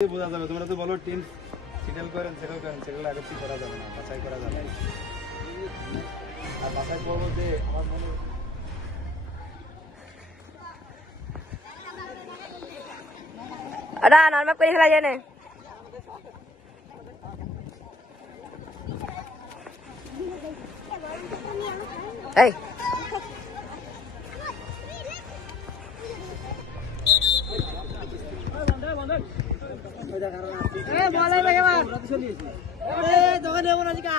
বোঝা যাবে তোমরা তো বলো টিম সেটেল করেন সেটেল আগে কি করা যাবে না বাছাই করা যাবে আর বাছাই করবো যে আমার মনে আরে নরমাল করে খেলা যায় না এই বলে ভাই এবার এ দোকানে যাবো না আজকে